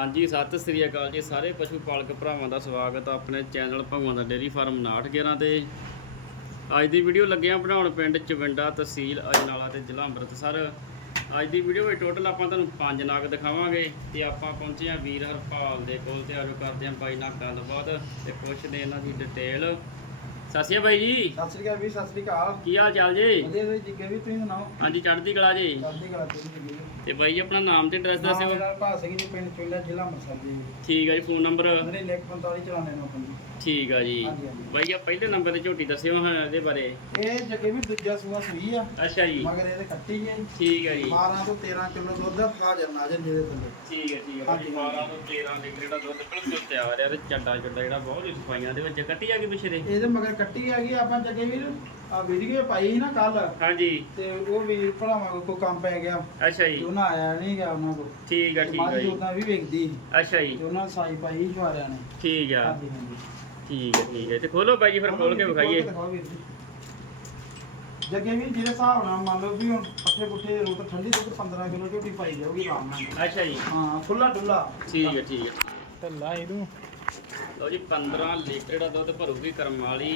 ਹਾਂਜੀ ਸਤਿ ਸ੍ਰੀ ਅਕਾਲ ਜੀ ਸਾਰੇ ਪਸ਼ੂ ਪਾਲਕ ਭਰਾਵਾਂ ਦਾ ਸਵਾਗਤ ਆ ਆਪਣੇ ਚੈਨਲ ਭਗਵਾਨ ਦਾ ਡੇਰੀ ਫਾਰਮ 911 ਤੇ। ਅੱਜ ਦੀ ਵੀਡੀਓ ਲੱਗਿਆ ਬਣਾਉਣ ਪਿੰਡ ਚਵਿੰਡਾ ਤਹਿਸੀਲ ਅਜਨਾਲਾ ਤੇ ਜ਼ਿਲ੍ਹਾ ਅੰਮ੍ਰਿਤਸਰ। ਅੱਜ ਦੀ ਵੀਡੀਓ ਵਿੱਚ ਟੋਟਲ ਆਪਾਂ ਤੁਹਾਨੂੰ ਪੰਜ ਨਾਗ ਦਿਖਾਵਾਂਗੇ ਤੇ ਆਪਾਂ ਪਹੁੰਚੇ ਆ ਵੀਰ ਹਰਪਾਲ ਦੇ ਕੋਲ ਤੇ ਆਜੋ ਕਰਦੇ ਆਂ ਬਾਈ ਨਾਲ ਗੱਲਬਾਤ ਤੇ ਪੁੱਛਦੇ ਇਹਨਾਂ ਦੀ ਡਿਟੇਲ ਸਤਿ ਸ਼੍ਰੀ ਅਕਾਲ ਜੀ। ਸਤਿ ਸ੍ਰੀ ਅਕਾਲ ਵੀ ਸਤਿ ਸ੍ਰੀ ਅਕਾਲ। ਕੀ ਹਾਲ ਚਾਲ ਜੀ? ਵਧੀਆ ਜੀ ਜਿੱਕੇ ਵੀ ਤੁਸੀਂ ਸੁਣਾਓ? ਹਾਂਜੀ ਚੜ੍ਹਦੀ ਕਲਾ ਜੀ। ਚੜ੍ਹਦੀ ਕਲਾ ਤੇ ਜੀ ਤੇ ਬਾਈ ਜੀ ਆਪਣਾ ਨਾਮ ਤੇ ਐਡਰੈਸ ਦੱਸਿਓ। ਮੇਰਾ ਭਾ ਸਿੰਘ ਜੀ ਪਿੰਡ ਚੋਲਾ ਜ਼ਿਲ੍ਹਾ ਅੰਮ੍ਰਿਤਸਰ ਜੀ। ਠੀਕ ਹੈ ਜੀ ਫੋਨ ਨੰਬਰ ਮੇਰੇ ਲਿਖ 45 ਚਲਾਣੇ ਨੂੰ ਆਪਣੀ ਠੀਕ ਆ ਜੀ। ਹਾਂਜੀ, ਹਾਂਜੀ। ਬਾਈ ਆ ਪਹਿਲੇ ਨੰਬਰ ਤੇ ਝੋਟੀ ਦੱਸਿਓ ਹਾਂ ਇਹਦੇ ਬਾਰੇ। ਇਹ ਜੱਗੇ ਵੀ ਦੂਜਾ ਸੂਆ ਸੂਈ ਆ। ਅੱਛਾ ਜੀ। ਮਗਰ ਇਹਦੇ ਕੱਟੀ ਹੈ ਠੀਕ ਹੈ ਜੀ। 12 ਤੋਂ 13 ਕਿਲੋ ਦੁੱਧ ਹਾਜ਼ਰ ਨਾਜ਼ਰ ਜਿਹਦੇ ਥੱਲੇ। ਠੀਕ ਹੈ ਠੀਕ ਹੈ ਹਾਂਜੀ, ਜੀ 12 ਤੋਂ 13 ਲੀਟਰ ਦਾ ਦੁੱਧ ਬਿਲਕੁਲ ਤਿਆਰ ਹੈ ਤੇ ਚੱਡਾ ਚੱਡਾ ਜਿਹੜਾ ਬਹੁਤ ਹੀ ਸਫਾਈਆਂ ਦੇ ਵਿੱਚ ਕੱਟੀ ਆ ਗਈ ਪਿੱਛੇ ਦੇ ਇਹਦੇ ਮਗਰ ਕੱਟੀ ਹੈਗੀ ਆਪਾਂ ਜੱਗੇ ਵੀਰ ਆ ਵੀਡੀਓ ਪਾਈ ਸੀ ਨਾ ਕੱਲ ਹਾਂਜੀ। ਤੇ ਉਹ ਵੀਰ ਭਰਾਵਾਂ ਕੋਲ ਕੋਈ ਕੰਮ ਪੈ ਗਿਆ। ਅੱਛਾ ਜੀ। ਉਹਨਾਂ ਆਇਆ ਨਹੀਂ ਗਿਆ ਉਹਨਾਂ ਕੋਲ। ਠੀਕ ਆ ਠੀਕ ਆ ਜੀ। ਉਹਨਾਂ ਵੀ ਵੇਖਦੀ ਅੱਛਾ ਜੀ। ਤੇ ਉਹਨਾਂ ਸਾਈ ਪਾਈ ਜਵਾਰਿਆਂ ਨੇ। ਠੀਕ ਆ। ਹਾਂਜੀ ਹਾਂਜੀ। ਠੀਕ ਹੈ ਠੀਕ ਹੈ ਤੇ ਖੋਲੋ ਬਾਈ ਜੀ ਫਿਰ ਖੋਲ ਕੇ ਵਿਖਾਈਏ। ਜੱਗੇ ਵੀ ਜਿਹੜੇ ਹਿਸਾਬ ਨਾਲ ਮੰਨ ਲਓ ਵੀ ਹੁਣ ਪੱਠੇ ਪੁੱਠੇ ਰੋਟ ਠੰਡੀ ਦੁੱਧ 15 ਕਿਲੋ ਝੋਟੀ ਪਾਈ ਜਾਊਗੀ ਆਰਾਮ ਨਾਲ। ਅੱਛਾ ਜੀ। ਹਾਂ ਖੁੱਲਾ ਡੁੱਲਾ ਠੀਕ ਹੈ ਠੀਕ ਹੈ ਢੱਲਾ ਇਹਨੂੰ। ਲਓ ਜੀ 15 ਲੀਟਰ ਦਾ ਦੁੱਧ ਭਰੂਗੀ ਕਰਮ ਵਾਲੀ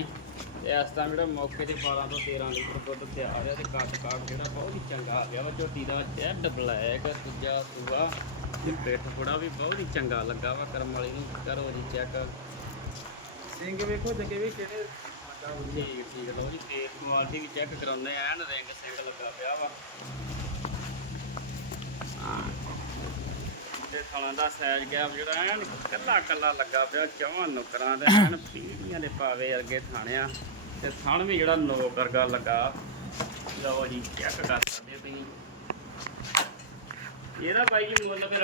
ਤੇ ਇਸ ਟਾਈਮ ਜਿਹੜਾ ਮੌਕੇ ਤੇ 12 ਤੋਂ 13 ਲੀਟਰ ਦੁੱਧ ਤਿਆਰ ਹੈ ਤੇ ਕੱਟ ਕਾਟ ਜਿਹੜਾ ਬਹੁਤ ਹੀ ਚੰਗਾ ਆ ਗਿਆ ਵਾ ਝੋਟੀ ਦਾ ਚੈੱਡ ਬਲੈਕ ਦੂਜਾ ਸੂਆ ਤੇ ਪਿੱਠ ਥੋੜਾ ਵੀ ਬਹੁਤ ਹੀ ਚੰਗਾ ਲੱਗਾ ਵਾ ਕਰਮ ਵਾਲੀ ਨੂੰ ਕਰੋ ਜੀ ਚੈੱਕ ਸਿੰਘ ਵੇਖੋ ਜੱਗੇ ਵੀ ਕਿਹੜੇ। ਠੀਕ ਠੀਕ ਲਓ ਜੀ ਫੇਸ ਕੁਆਲਿਟੀ ਵੀ ਚੈੱਕ ਕਰਾਉਂਦੇ ਆ ਐਨ ਰਿੰਗ ਸਿੰਘ ਲੱਗਾ ਪਿਆ ਵਾ ਹਾਂ। ਤੇ ਥਾਲਾਂ ਦਾ ਸਾਈਜ਼ ਗੈਪ ਜਿਹੜਾ ਐਨ ਕੱਲਾ ਕੱਲਾ ਲੱਗਾ ਪਿਆ ਚੌਵਾਂ ਨੁਕਰਾਂ ਦੇ ਐਨ ਪੀੜੀਆਂ ਦੇ ਪਾਵੇ ਵਰਗੇ ਥਾਣਿਆ। ਤੇ ਥਣ ਵੀ ਜਿਹੜਾ ਨੋਕ ਵਰਗਾ ਲੱਗਾ। ਲਓ ਜੀ ਚੈੱਕ ਕਰ ਸਕਦੇ ਤੁਸੀਂ ਇਹਦਾ ਬਾਈ ਜੀ ਮੁੱਲ ਫਿਰ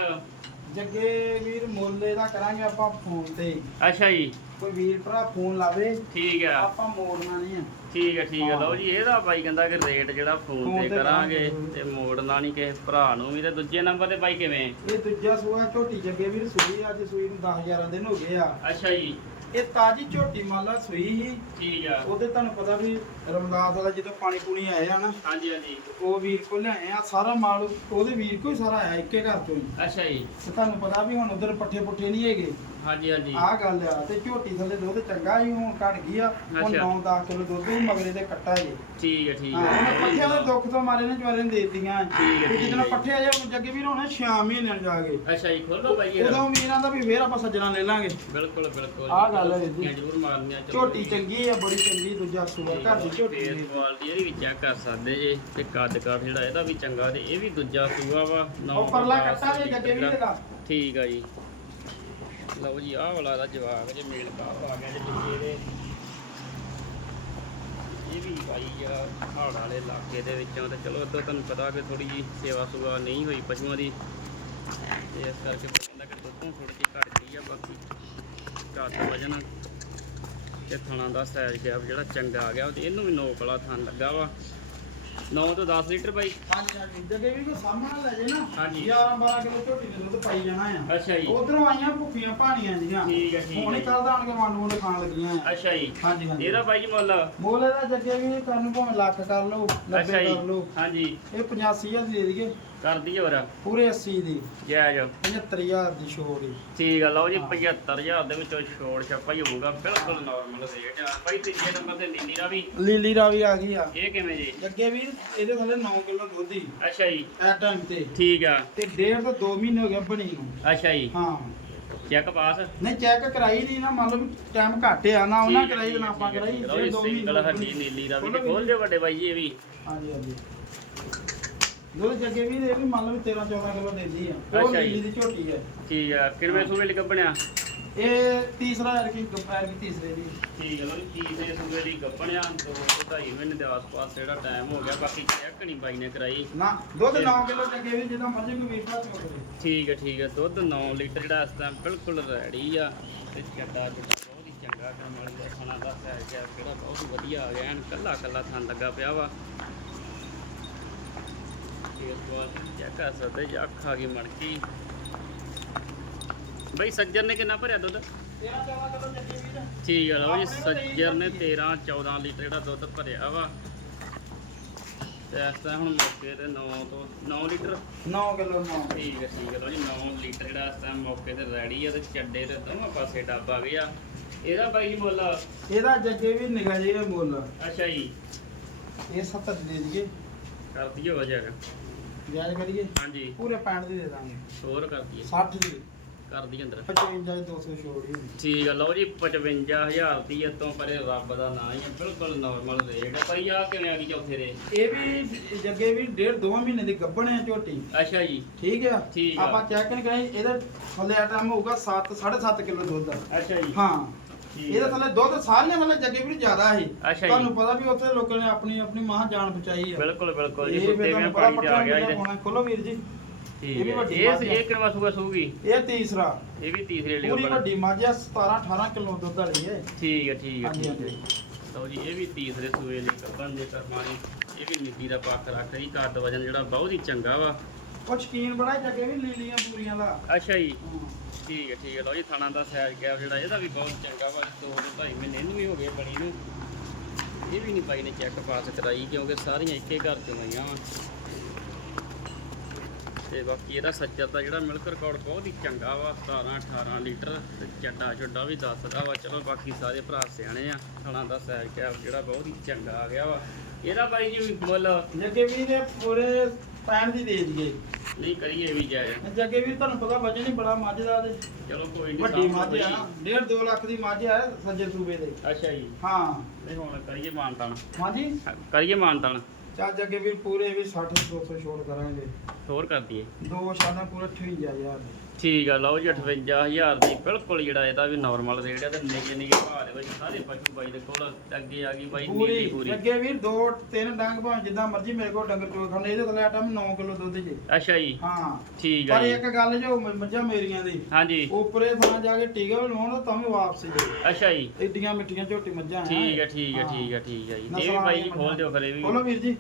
ਜੱਗੇ ਵੀਰ ਮੁੱਲੇ ਦਾ ਕਰਾਂਗੇ ਆਪਾਂ ਫੋਨ ਤੇ। ਅੱਛਾ ਜੀ। ਕੋਈ ਵੀਰ ਭਰਾ ਫੋਨ ਲਾਵੇ। ਠੀਕ ਆ। ਆਪਾਂ ਮੋੜਨਾ ਨਹੀਂ ਆ। ਠੀਕ ਹੈ ਠੀਕ ਹੈ ਲਓ ਜੀ ਇਹਦਾ ਬਾਈ ਕਹਿੰਦਾ ਕਿ ਰੇਟ ਜਿਹੜਾ ਫੋਨ ਤੇ ਕਰਾਂਗੇ। ਤੇ ਮੋੜਨਾ ਨਹੀਂ ਕਿਸੇ ਭਰਾ ਨੂੰ ਵੀ। ਤੇ ਦੂਜੇ ਨੰਬਰ ਤੇ ਬਾਈ ਕਿਵੇਂ? ਇਹ ਦੂਜਾ ਸੂਆ ਝੋਟੀ ਜੱਗੇ ਵੀਰ ਸੂਈ ਅੱਜ ਸੂਈ ਨੂੰ 10 11 ਦਿਨ ਹੋ ਗਏ ਆ। ਅੱਛਾ ਜੀ। ਇਹ ਤਾਜੀ ਝੋਟੀ ਮੰਨ ਲਾ ਸੂਈ ਸੀ। ਠੀਕ ਆ। ਉਹਦੇ ਤੁਹਾਨੂੰ ਪਤਾ ਵੀ ਰਮਦਾਸ ਵਾਲਾ ਜਦੋਂ ਪਾਣੀ ਪੂਣੀ ਆਇਆ ਨਾ ਹਾਂਜੀ ਹਾਂਜੀ। ਉਹ ਵੀਰ ਕੋਲ ਲਿਆਏ ਆ ਸਾਰਾ ਮਾਲ ਉਹਦੇ ਵੀਰ ਕੋਈ ਸਾਰਾ ਆਇਆ ਇੱਕੇ ਘਰ ਤੋਂ ਹੀ। ਅੱਛਾ ਜੀ। ਤੇ ਤੁਹਾਨੂੰ ਪਤਾ ਵੀ ਹੁਣ ਉਧਰ ਪੱਠੇ ਪੁੱਠੇ ਨਹੀਂ ਹੈਗੇ। ਹਾਂਜੀ ਹਾਂਜੀ। ਆਹ ਗੱਲ ਆ ਤੇ ਝੋਟੀ ਥੱਲੇ ਦੁੱਧ ਚੰਗਾ ਹੀ ਹੁਣ ਘਟ ਗਈ ਆ। ਹੁਣ ਅੱਛਾ। 9-10 ਕਿਲੋ ਦੁੱਧ ਹੀ ਮਗਰੇ ਦੇ ਕੱਟਾ ਜੇ ਠੀਕ ਹੈ ਠੀਕ ਹਾਂ ਪੱਠਿਆਂ ਦੇ ਦੁੱਖ ਤੋਂ ਮਾਰੇ ਨੇ ਜਵਾਰੇ ਨੇ ਦੇ ਦਿੱਤੀਆਂ। ਠੀਕ ਹੈ, ਤੇ ਠੀਕ ਜਦੋਂ ਹੈ। ਪੱਠੇ ਆ ਜਾਣ ਜੱਗੇ ਵੀਰ ਹੋਣੇ 6 ਮਹੀਨਿਆਂ ਨੂੰ ਜਾ ਕੇ ਅੱਛਾ ਜੀ ਖੋਲੋ ਬਾਈ ਇਹ ਉਦੋਂ ਵੀਰਾਂ ਦਾ ਵੀ ਫੇਰ ਆਪਾਂ ਸੱਜਣਾ ਲੈ ਲਾਂਗੇ। ਬਿਲਕੁਲ ਬਿਲਕੁਲ। ਆਹ ਗੱਲ ਹੈ ਜੀ। ਜ਼ਰੂਰ ਮਾਰਨੀਆਂ ਚਲੋ ਝੋਟੀ ਚੰਗੀ ਆ ਬੜੀ ਚੰਗੀ ਦੂਜਾ ਸੂਆ ਘਰ ਦੀ ਝੋਟੀ ਨੇ। ਕੁਆਲਿਟੀ ਇਹਦੀ ਵੀ ਚੈੱਕ ਕਰ ਸਕਦੇ ਜੇ ਤੇ ਕੱਦ ਕਾਠ ਜਿਹੜਾ ਇਹਦਾ ਵੀ ਚੰਗਾ ਤੇ ਇਹ ਵੀ ਦੂਜਾ ਸੂਆ ਵਾ ਨੌ ਪਰਲਾ ਕੱਟਾ ਜੇ ਜੱਗੇ ਵੀਰ ਦਾ ਠੀਕ ਆ ਜੀ। ਲਓ ਜੀ ਆਹ ਵਾਲਾ ਦਾ ਜਵਾਬ ਜੇ ਮੇਲ ਕਾਪ ਆ ਗਿਆ ਜੇ ਪਿੱਛੇ ਦੇ। ਇਹ ਵੀ ਭਾਈ ਆ ਹਾੜ ਵਾਲੇ ਇਲਾਕੇ ਦੇ ਵਿੱਚੋਂ ਤੇ ਚਲੋ ਉਦੋਂ ਤੁਹਾਨੂੰ ਪਤਾ ਕਿ ਥੋੜੀ ਜੀ ਸੇਵਾ ਸੁਵਾ ਨਹੀਂ ਹੋਈ ਪਸ਼ੂਆਂ ਦੀ। ਤੇ ਇਸ ਕਰਕੇ ਕਹਿੰਦਾ ਕਿ ਦੁੱਧੋਂ ਥੋੜੀ ਜਿਹੀ ਘੱਟ ਗਈ ਆ ਬਾਕੀ। ਘੱਟ ਵਜਨ ਤੇ ਥਣਾ ਦਾ ਸਾਈਜ਼ ਗੈਪ ਜਿਹੜਾ ਚੰਗਾ ਆ ਗਿਆ ਤੇ ਇਹਨੂੰ ਵੀ ਨੋਕ ਵਾਲਾ ਥਣ ਲੱਗਾ ਵਾ। 9 ਤੋਂ 10 ਲੀਟਰ ਬਾਈ। ਹਾਂਜੀ ਹਾਂਜੀ। ਜੱਗੇ ਵੀ ਕੋ ਸਾਹਮਣੇ ਲੈ ਜੇ ਨਾ। ਹਾਂਜੀ। 11 12 ਕਿਲੋ ਝੋਟੀ ਦੇ ਦੁੱਧ ਪਾਈ ਜਾਣਾ ਆ। ਅੱਛਾ ਜੀ। ਉਧਰੋਂ ਆਈਆਂ ਭੁੱਖੀਆਂ ਪਾਣੀਆਂ ਜੀਆਂ ਠੀਕ ਹੈ ਠੀਕ ਹੁਣ ਹੀ ਕੱਲ ਦਾ ਆਣ ਕੇ ਮੰਨ ਨੂੰ ਖਾਣ ਲੱਗੀਆਂ ਆ। ਅੱਛਾ ਜੀ। ਹਾਂਜੀ ਹਾਂਜੀ। ਇਹਦਾ ਬਾਈ ਜੀ ਮੁੱਲ? ਮੋਲੇ ਦਾ ਜੱਗੇ ਵੀ ਕਰਨ ਭਾਵੇਂ ਲੱਖ ਕਰ ਲਓ 90 ਅੱਛਾ ਜੀ। ਕਰ ਲਓ। ਹਾਂਜੀ। ਇਹ 85000 ਦੀ ਦੇ ਦਈਏ। ਕਰ ਦਈਏ ਹੋਰ ਪੂਰੇ 80 ਦੀ। ਜਾਇਜ਼। 75000 ਦੀ ਛੋੜ ਦੀ। ਠੀਕ ਆ ਲਓ ਜੀ ਹਾਂ। 75000 ਦੇ ਵਿੱਚੋਂ ਛੋੜ ਛਾਪਾ ਹੀ ਹੋਊਗਾ ਬਿਲਕੁਲ ਨਾਰਮਲ ਰੇਟ ਆ। ਬਾਈ ਤੀਜੇ ਨੰਬਰ ਤੇ ਨੀਲੀ ਦਾ ਵੀ ਲੀਲੀ ਰਾਵੀ ਆ ਗਈ ਆ। ਇਹ ਕਿਵੇਂ ਜੀ? ਜੱਗੇ ਵੀ ਇਹਦੇ ਥੱਲੇ 9 ਕਿਲੋ ਦੁੱਧ ਹੀ। ਅੱਛਾ ਜੀ। ਐ ਟਾਈਮ ਤੇ। ਠੀਕ ਆ। ਤੇ ਡੇਢ ਤੋਂ 2 ਮਹੀਨੇ ਹੋ ਗਏ ਬਣੀ ਨੂੰ। ਅੱਛਾ ਜੀ। ਹਾਂ। Check pass? ਨਹੀਂ ਚੈੱਕ ਕਰਾਈ ਨਹੀਂ ਨਾ ਮੰਨ ਲਓ ਟਾਈਮ ਘੱਟ ਆ ਨਾ ਉਹਨਾਂ ਕਰਾਈ ਨਾ ਆਪਾਂ ਕਰਾਈ ਜੀ ਡੇਢ ਦੋ ਸਿੰਗਲ ਮਹੀਨੇ ਹੱਡੀ ਨੀਲੀ ਦਾ ਵੀ। ਖੋਲ੍ਹੋ ਖੋਲ ਦਿਓ ਵੱਡੇ ਬਾਈ ਜੀ ਇਹ ਵੀ। ਹਾਂਜੀ ਹਾਂਜੀ। ਦੁੱਧ ਜੱਗੇ ਵੀ ਇਹ ਵੀ ਮੰਨ ਲਓ ਵੀ 13 14 ਕਿਲੋ ਦਿੰਦੀ ਆ ਉਹ ਅੱਛਾ ਜੀ। ਲੀਲੀ ਦੀ ਝੋਟੀ ਹੈ ਠੀਕ ਆ ਕਿੰਨੇ ਸੂਬੇ ਲਈ ਕੱਢਣਿਆ ਇਹ ਤੀਸਰਾ ਯਾਰ ਕੀ ਕੰਪੇਅਰ ਕੀ ਤੀਸਰੇ ਦੀ। ਠੀਕ ਆ ਜੀ ਤੀਸਰੇ ਸੂਬੇ ਲਈ ਕੱਢਣਿਆ ਤੋਂ ਢਾਈ ਮਹੀਨੇ ਦੇ ਆਸ-ਪਾਸ ਜਿਹੜਾ ਟਾਈਮ ਹੋ ਗਿਆ ਬਾਕੀ ਚੈੱਕ ਨਹੀਂ ਬਾਈ ਨੇ ਕਰਾਈ। ਨਾ ਦੁੱਧ 9 ਕਿਲੋ ਜੱਗੇ ਵੀ ਜਿੱਦਾਂ ਮਰਜ਼ੀ ਕੋਈ ਵੀਰ ਭਰਾ ਚੋਕ ਦੇ ਠੀਕ ਹੈ ਠੀਕ ਹੈ ਦੁੱਧ 9 ਲੀਟਰ ਜਿਹੜਾ ਇਸ ਟਾਈਮ ਬਿਲਕੁਲ ਰੈਡੀ ਆ। ਤੇ ਚੱਡਾ ਜਿਹੜਾ ਬਹੁਤ ਹੀ ਚੰਗਾ ਕੰਮ ਵਾਲੀ ਦਾ ਖਾਣਾ ਦਾ ਹੈ ਜਿਹੜਾ ਬਹੁਤ ਹੀ ਵਧੀਆ ਆ ਗਿਆ ਐਨ ਕੱਲਾ ਕੱਲਾ ਥਣ ਲੱਗਾ ਪਿਆ ਵਾ। ਇਹ ਕੁਆਲਿਟੀ ਚੈੱਕ ਕਰ ਸਕਦੇ ਜੀ ਅੱਖ ਆ ਗਈ ਮਣਕੀ ਬਈ ਸੱਜਰ ਨੇ ਕਿੰਨਾ ਭਰਿਆ ਦੁੱਧ 13 14 ਕਿਲੋ ਜੱਗੇ ਵੀ ਦਾ ਠੀਕ ਹੈ ਲਓ ਜੀ ਸੱਜਰ ਨੇ 13 14 ਲੀਟਰ ਜਿਹੜਾ ਦੁੱਧ ਭਰਿਆ ਵਾ ਤੇ ਇਸ ਤਰ੍ਹਾਂ ਹੁਣ ਮੌਕੇ ਤੇ 9 ਤੋਂ 9 ਲੀਟਰ 9 ਕਿਲੋ ਨੌ ਠੀਕ ਹੈ ਠੀਕ ਹੈ ਲਓ ਜੀ 9 ਲੀਟਰ ਜਿਹੜਾ ਇਸ ਟਾਈਮ ਮੌਕੇ ਤੇ ਰੈਡੀ ਆ ਤੇ ਚੱਡੇ ਤੇ ਦੋਵਾਂ ਪਾਸੇ ਡੱਬ ਆ ਗਿਆ ਇਹਦਾ ਬਾਈ ਜੀ ਮੁੱਲ। ਇਹਦਾ ਜੱਗੇ ਵੀ ਨਿਗਾ ਜਿਹਾ ਮੁੱਲ ਅੱਛਾ ਜੀ। ਇਹ 70 ਦੇ ਦਈਏ। ਕਰ ਦਈਏ ਹੋ ਜਾਏਗਾ। ਜਾਇਜ਼ ਕਰੀਏ? ਹਾਂਜੀ। ਪੂਰੇ 65 ਦੀ ਦੇ ਦਾਂਗੇ। ਹੋਰ ਕਰ ਦਈਏ। 60 ਦੀ। ਕਰ ਦਈਏ ਅੰਦਰ। 55 ਦੀ 200 ਛੋੜ ਹੀ ਹੁੰਦੀ। ਠੀਕ ਆ ਲਓ ਜੀ 55000 ਦੀ ਤੋਂ ਪਰੇ ਰੱਬ ਦਾ ਨਾਂ ਹੀ ਹੈ ਬਿਲਕੁਲ ਨਾਰਮਲ ਰੇਟ ਹੈ ਭਾਈ ਆ ਕਿਵੇਂ ਆ ਗਈ ਚੌਥੇ ਦੇ ਇਹ ਵੀ ਜੱਗੇ ਵੀ ਡੇਢ ਦੋ ਮਹੀਨੇ ਦੀ ਗੱਭਣ ਹੈ ਝੋਟੀ। ਅੱਛਾ ਜੀ। ਠੀਕ ਆ? ਠੀਕ ਆ। ਆਪਾਂ ਚੈੱਕ ਨਹੀਂ ਕਰਾਈ ਇਹਦਾ ਥੱਲੇ ਆਟਮ ਹੋਊਗਾ 7 7.5 ਕਿਲੋ ਦੁੱਧ। ਦਾ ਅੱਛਾ ਜੀ। ਹਾਂ। ਇਹਦਾ। ਥੱਲੇ ਦੁੱਧ ਸਾਰੀਆਂ ਮਤਲਬ ਜੱਗੇ ਵੀ ਜ਼ਿਆਦਾ ਸੀ। ਅੱਛਾ ਜੀ। ਤੁਹਾਨੂੰ ਪਤਾ ਵੀ ਉੱਥੇ ਲੋਕਾਂ ਨੇ ਆਪਣੀ ਆਪਣੀ ਮਾਂ ਜਾਨ ਬਚਾਈ ਆ। ਬਿਲਕਲ ਬਿਲਕੁਲ ਜੀ ਇਹ ਸੁੱਤੇ ਵੇਂ ਪਾਣੀ ਤੇ ਆ ਗਿਆ ਇਹਦੇ ਖੋਲੋ ਵੀਰ ਜੀ। ਇਹ ਵੀ ਹੈ। ਵੱਡੀ ਇਹ। ਇਹ ਕਿਹੜਾ ਸੂਗਾ ਸੂਗੀ? ਇਹ ਤੀਸਰਾ। ਇਹ ਵੀ ਤੀਸਰੇ ਲਈ ਪੂਰੀ ਉੱਪਰ। ਵੱਡੀ ਮੱਝ ਆ 17 18 ਕਿਲੋ ਦੁੱਧ ਵਾਲੀ ਹੈ। ਠੀਕ ਹੈ ਠੀਕ ਹੈ ਹਾਂਜੀ, ਠੀਕ ਹੈ। ਲਓ ਜੀ ਇਹ ਵੀ ਤੀਸਰੇ ਸੂਏ ਲਈ ਕੱਪਨ ਦੇ ਕਰਮਾਨੀ ਇਹ ਵੀ ਨਿੱਕੀ ਦਾ ਪੱਖ ਰੱਖ ਰਹੀ ਕੱਦ ਵਜਨ ਜਿਹੜਾ ਬਹੁਤ ਹੀ ਚੰਗਾ ਵਾ। ਉਹ ਸ਼ਕੀਨ ਬੜਾ ਜੱਗੇ ਵੀ ਲੀਲੀਆਂ ਪੂਰੀਆਂ ਦਾ। ਅੱਛਾ ਜੀ। ਹਾਂ। ਠੀਕ ਹੈ ਠੀਕ ਹੈ। ਲਓ ਜੀ, ਥਾਣਾ ਦਾ ਸਾਈਜ਼ ਗੈਪ ਜਿਹੜਾ, ਇਹਦਾ ਵੀ ਬਹੁਤ ਚੰਗਾ ਵਾ। ਦੋ ਤੋਂ ਢਾਈ ਮਹੀਨੇ ਇਹਨੂੰ ਵੀ ਹੋ ਗਏ ਬਣੀ ਨੂੰ। ਇਹ ਵੀ ਨਹੀਂ ਬਾਈ ਨੇ ਚੈੱਕ ਪਾਸ ਕਰਾਈ ਕਿਉਂਕਿ ਸਾਰੀਆਂ ਇੱਕੇ ਘਰ ਚੋਂ ਆਈਆਂ ਵਾ। ਤੇ ਬਾਕੀ ਇਹਦਾ ਸੱਜਰ ਦਾ ਜਿਹੜਾ ਮਿਲਕ ਰਿਕਾਰਡ ਬਹੁਤ ਹੀ ਚੰਗਾ ਵਾ 17 18 ਲੀਟਰ ਤੇ ਚੱਡਾ ਛੱਡਾ ਵੀ ਦੱਸਦਾ ਵਾ। ਚਲੋ, ਬਾਕੀ ਸਾਰੇ ਭਰਾ ਸਿਆਣੇ ਆ, ਥਣਾ ਦਾ ਸਾਈਜ਼ ਗੈਪ ਜਿਹੜਾ ਬਹੁਤ ਹੀ ਚੰਗਾ ਆ ਗਿਆ ਵਾ। ਇਹਦਾ ਬਾਈ ਜੀ ਮੁੱਲ ਜੱਗੇ ਵੀ ਦੇ ਪੂਰੇ 65 ਦੀ ਦੇ ਦਈਏ। ਨਹੀਂ ਕਰੀਏ ਵੀ ਜਾਇਜ਼ ਜੱਗੇ ਵੀ ਤੁਹਾਨੂੰ ਪਤਾ ਵਜਨ ਹੀ ਬੜਾ ਮੱਝ ਦਾ ਤੇ। ਚਲੋ ਕੋਈ ਨਹੀਂ ਵੱਡੀ ਮੱਝ ਆ ਨਾ। ਡੇਢ 2 ਲੱਖ ਦੀ ਮੱਝ ਆ ਸੱਜੇ ਸੂਬੇ ਦੇ। ਅੱਛਾ ਜੀ। ਹਾਂ। ਨਹੀਂ ਹੁਣ ਕਰੀਏ ਮਾਨਤਾਨ। ਹਾਂਜੀ ਕਰੀਏ ਮਾਨਤਾਨ। ਚੱਲ ਜੱਗੇ ਵੀ ਪੂਰੇ ਵੀ 60 200 ਛੋੜ ਕਰਾਂਗੇ। ਹੋਰ ਕਰ ਦਈਏ। ਦੋ ਸ਼ਾਦਾਂ ਪੂਰੇ 58000 ਦੇ ਠੀਕ ਆ ਲਓ ਜੀ 58000 ਦੀ। ਬਿਲਕੁਲ ਜਿਹੜਾ ਇਹਦਾ ਵੀ ਨਾਰਮਲ ਰੇਟ ਹੈ ਤੇ ਨਿੱਕੇ ਨਿੱਕੇ ਭਾਅ ਦੇ ਵਿੱਚ ਸਾਰੇ ਪਸ਼ੂ ਬਾਈ ਦੇ ਕੋਲ ਅੱਗੇ ਆ ਗਈ ਬਾਈ ਨੀਲੀ ਪੂਰੀ। ਪੂਰੀ ਅੱਗੇ ਵੀ ਦੋ ਤਿੰਨ ਡੰਗ ਭਾਵੇਂ ਜਿੱਦਾਂ ਮਰਜ਼ੀ ਮੇਰੇ ਕੋਲ ਡੰਗਰ ਚੋਂ ਖਾਣੇ ਇਹਦੇ ਥੱਲੇ ਆਟਾ 9 ਕਿਲੋ ਦੁੱਧ ਜੇ। ਅੱਛਾ ਜੀ। ਹਾਂ। ਠੀਕ ਆ ਪਰ ਜੀ। ਇੱਕ ਗੱਲ ਜੋ ਮ- ਮੱਝਾਂ ਮੇਰੀਆਂ ਦੀ। ਹਾਂਜੀ। ਉੱਪਰੇ ਥਾਂ ਜਾ ਕੇ ਟੀਕਾ ਲਵਾਉਣ ਤਾਂ ਵੀ ਵਾਪਸ ਦੇ ਅੱਛਾ ਜੀ। ਏਡੀਆਂ ਮਿੱਠੀਆਂ ਝੋਟੀ ਮੱਝਾਂ ਆ ਠੀਕ ਹੈ ਠੀਕ ਹਾਂ। ਠੀਕ ਹੈ ਠੀਕ ਹੈ ਜੀ। ਇਹ ਵੀ ਬਾਈ ਜੀ ਖੋਲ ਦਿਓ ਕਰੇ ਵੀ। ਬੋਲੋ ਵੀਰ ਜੀ।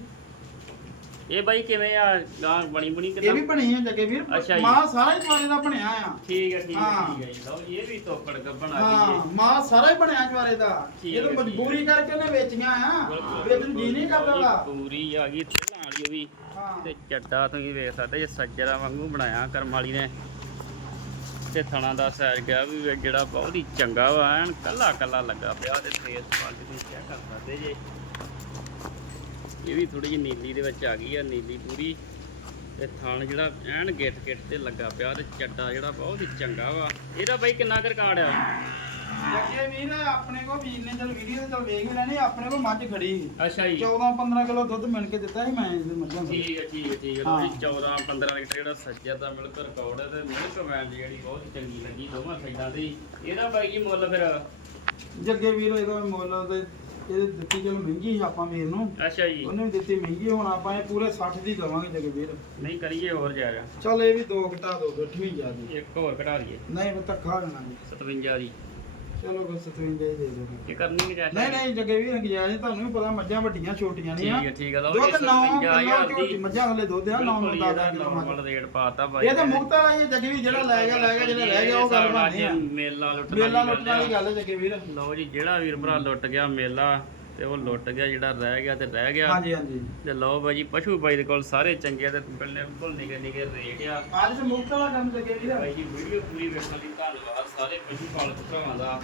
ਇਹ ਬਾਈ ਕਿਵੇਂ ਆ? ਗਾਂ ਬਣੀ ਬਣੀ ਇਹ ਕਿਦਾਂ ਵੀ ਬਣੀ ਹੈ ਜੱਗੇ ਵੀਰ ਅੱਛਾ ਜੀ। ਸਾਰਾ ਹੀ ਜਵਾਰੇ ਦਾ ਬਣਿਆ ਆ। ਠੀਕ ਹੈ ਠੀਕ ਹੈ ਹਾਂ। ਠੀਕ ਹੈ ਜੀ। ਲਓ ਜੀ ਇਹ ਵੀ ਤੋਕੜ ਗੱਬਣ ਆ ਹਾਂ ਗਈ ਹੈ ਮਾਂ ਸਾਰਾ ਹੀ ਬਣਿਆ ਜਵਾਰੇ ਦਾ। ਠੀਕ ਇਹ ਤਾਂ ਹੈ, ਮਜਬੂਰੀ ਕਰਕੇ ਉਹਨੇ ਵੇਚੀਆਂ ਆ। ਵੇਚਣ ਜੀ ਨਹੀਂ ਕਰਦਾ ਵਾ ਪੂਰੀ ਆ ਗਈ ਥੱਲਾਂ ਵਾਲੀ ਉਹ ਵੀ। ਹਾਂ। ਤੇ ਚੱਡਾ ਤੁਸੀਂ ਵੇਖ ਸਕਦੇ ਜੇ ਸੱਜਰਾ ਵਾਂਗੂ ਬਣਾਇਆ ਕਰਮ ਵਾਲੀ ਨੇ। ਤੇ ਥਣਾ ਦਾ ਸਾਈਜ਼ ਗਿਆ ਵੀ ਜਿਹੜਾ ਬਹੁਤ ਹੀ ਚੰਗਾ ਵਾ ਐਨ ਕੱਲਾ ਕੱਲਾ ਲੱਗਾ ਪਿਆ ਤੇ ਫੇਸ ਕੁਆਲਿਟੀ ਤੁਸੀਂ ਚੈੱਕ ਕਰ ਸਕਦੇ ਜੇ। ਇਹ ਵੀ ਥੋੜੀ ਜਿਹੀ ਨੀਲੀ ਦੇ ਵਿੱਚ ਆ ਗਈ ਆ ਨੀਲੀ ਪੂਰੀ। ਤੇ ਥਣ ਜਿਹੜਾ ਐਨ ਗਿੱਟ ਗਿੱਟ ਤੇ ਲੱਗਾ ਪਿਆ ਤੇ ਚੱਡਾ ਜਿਹੜਾ ਬਹੁਤ ਹੀ ਚੰਗਾ ਵਾ। ਇਹਦਾ ਬਾਈ ਕਿੰਨਾ ਕੁ ਰਿਕਾਰਡ ਆ? ਜੱਗੇ ਵੀਰ ਆਪਣੇ ਕੋ ਵੀਰ ਨੇ ਚਲ ਵੀਡੀਓ ਤੇ ਚਲ ਵੇਖ ਹੀ ਲੈਣੀ ਆਪਣੇ ਕੋ ਮੱਝ ਖੜੀ। ਅੱਛਾ ਜੀ। 14 15 ਕਿਲੋ ਦੁੱਧ ਮਿਣ ਕੇ ਦਿੱਤਾ ਸੀ ਮੈਂ ਇਹਦੇ ਮੱਝਾਂ ਨੂੰ ਠੀਕ ਹੈ ਠੀਕ ਹੈ ਠੀਕ ਹੈ ਲਓ ਜੀ 14 15 ਲੀਟਰ ਜਿਹੜਾ ਸੱਜਰ ਦਾ ਮਿਲਕ ਰਿਕਾਰਡ ਹੈ ਤੇ ਮਿਲਕ ਵੈਨ ਜਿਹੜੀ ਬਹੁਤ ਚੰਗੀ ਲੱਗੀ ਦੋਵਾਂ ਸਾਈਡਾਂ ਤੇ ਇਹਦਾ ਬਾਈ ਜੀ ਮੁੱਲ ਫਿਰ? ਜੱਗੇ ਵੀਰ ਇਹਦਾ ਮੁੱਲ ਤੇ ਇਹ ਦਿੱਤੀ ਚਲ ਮਹਿੰਗੀ ਸੀ ਆਪਾਂ ਵੀਰ ਨੂੰ। ਅੱਛਾ ਜੀ। ਉਹਨੇ ਵੀ ਦਿੱਤੀ ਮਹਿੰਗੀ ਹੁਣ ਆਪਾਂ ਇਹ ਪੂਰੇ 60 ਦੀ ਦਵਾਂਗੇ ਜੱਗੇ ਵੀਰ। ਨਹੀਂ ਕਰੀਏ ਹੋਰ ਜਾਏਗਾ ਚਲ ਇਹ ਵੀ ਦੋ ਘਟਾ ਦੋ ਗੱਠਵੀਂ ਜਿਆਦੀ ਇੱਕ ਹੋਰ ਘਟਾ ਲਈਏ। ਨਹੀਂ ਉਹ ਧੱਕਾ ਦੇਣਾ ਜੀ। 57 ਦੀ। ਚਲੋ ਬਸ 57 ਹੀ ਦੇ ਦਿਓ। ਇਹ ਕਰਨੀ ਕਿ। ਜਾਇਜ਼ ਨਹੀਂ ਨਹੀਂ ਜੱਗੇ ਵੀਰ ਗਿਆਜ ਤੁਹਾਨੂੰ ਵੀ ਪਤਾ ਮੱਝਾਂ ਵੱਡੀਆਂ ਛੋਟੀਆਂ ਨਹੀਂ ਠੀਕ ਆ ਹੈ ਠੀਕ ਹੈ ਲਓ ਦੁੱਧ ਜੀ 9 57000 ਕਿਲੋ ਦੀ। ਮੱਝਾਂ ਹਲੇ ਦੁੱਧ ਆ 9 ਬਿਲਕੁਲ ਹੀ 10 ਇਹਦਾ ਕਿਲੋ ਮੱਝ ਨਾਰਮਲ ਰੇਟ ਪਾਤਾ ਬਾਈ ਇਹ ਤਾਂ ਮੁਕਤ ਵਾਲਾ ਜੱਗੇ ਵੀਰ ਜਿਹੜਾ ਲੈ ਗਿਆ ਲੈ ਗਿਆ ਜਿਹੜਾ ਰਹਿ ਗਿਆ ਉਹ ਗੱਲ ਬਣਦੀ ਆ। ਮੇਲਾ ਲੁੱਟਣ ਮੇਲਾ ਵਾਲੀ ਲੁੱਟਣ ਵਾਲੀ ਗੱਲ ਹੈ ਜੱਗੇ ਵੀਰ। ਲਓ ਜੀ ਜਿਹੜਾ ਵੀਰ ਭਰਾ ਲੁੱਟ ਗਿਆ ਮੇਲਾ ਤੇ ਉਹ ਲੁੱਟ ਗਿਆ ਜਿਹੜਾ ਰਹਿ ਗਿਆ ਤੇ ਰਹਿ ਗਿਆ। ਹਾਂਜੀ ਹਾਂਜੀ। ਤੇ ਲਓ ਬਾਈ ਜੀ ਪਸ਼ੂ ਬਾਈ ਦੇ ਕੋਲ ਸਾਰੇ ਚੰਗੇ ਤੇ ਬਿਲਕੁਲ ਨਿਗੇ ਨਿਗੇ ਰੇਟ ਆ। ਅੱਜ ਤੇ ਮੁਕਤ ਵਾਲਾ ਕੰਮ ਜੱਗੇ ਵੀਰ। ਬਾਈ ਜੀ ਵੀਡੀਓ ਪੂਰੀ ਵੇਖਣ ਲਈ ਧੰਨਵਾਦ। ਸਾਰੇ ਪਸ਼ੂ ਪਾਲਕ ਭਰਾਵਾਂ ਦਾ।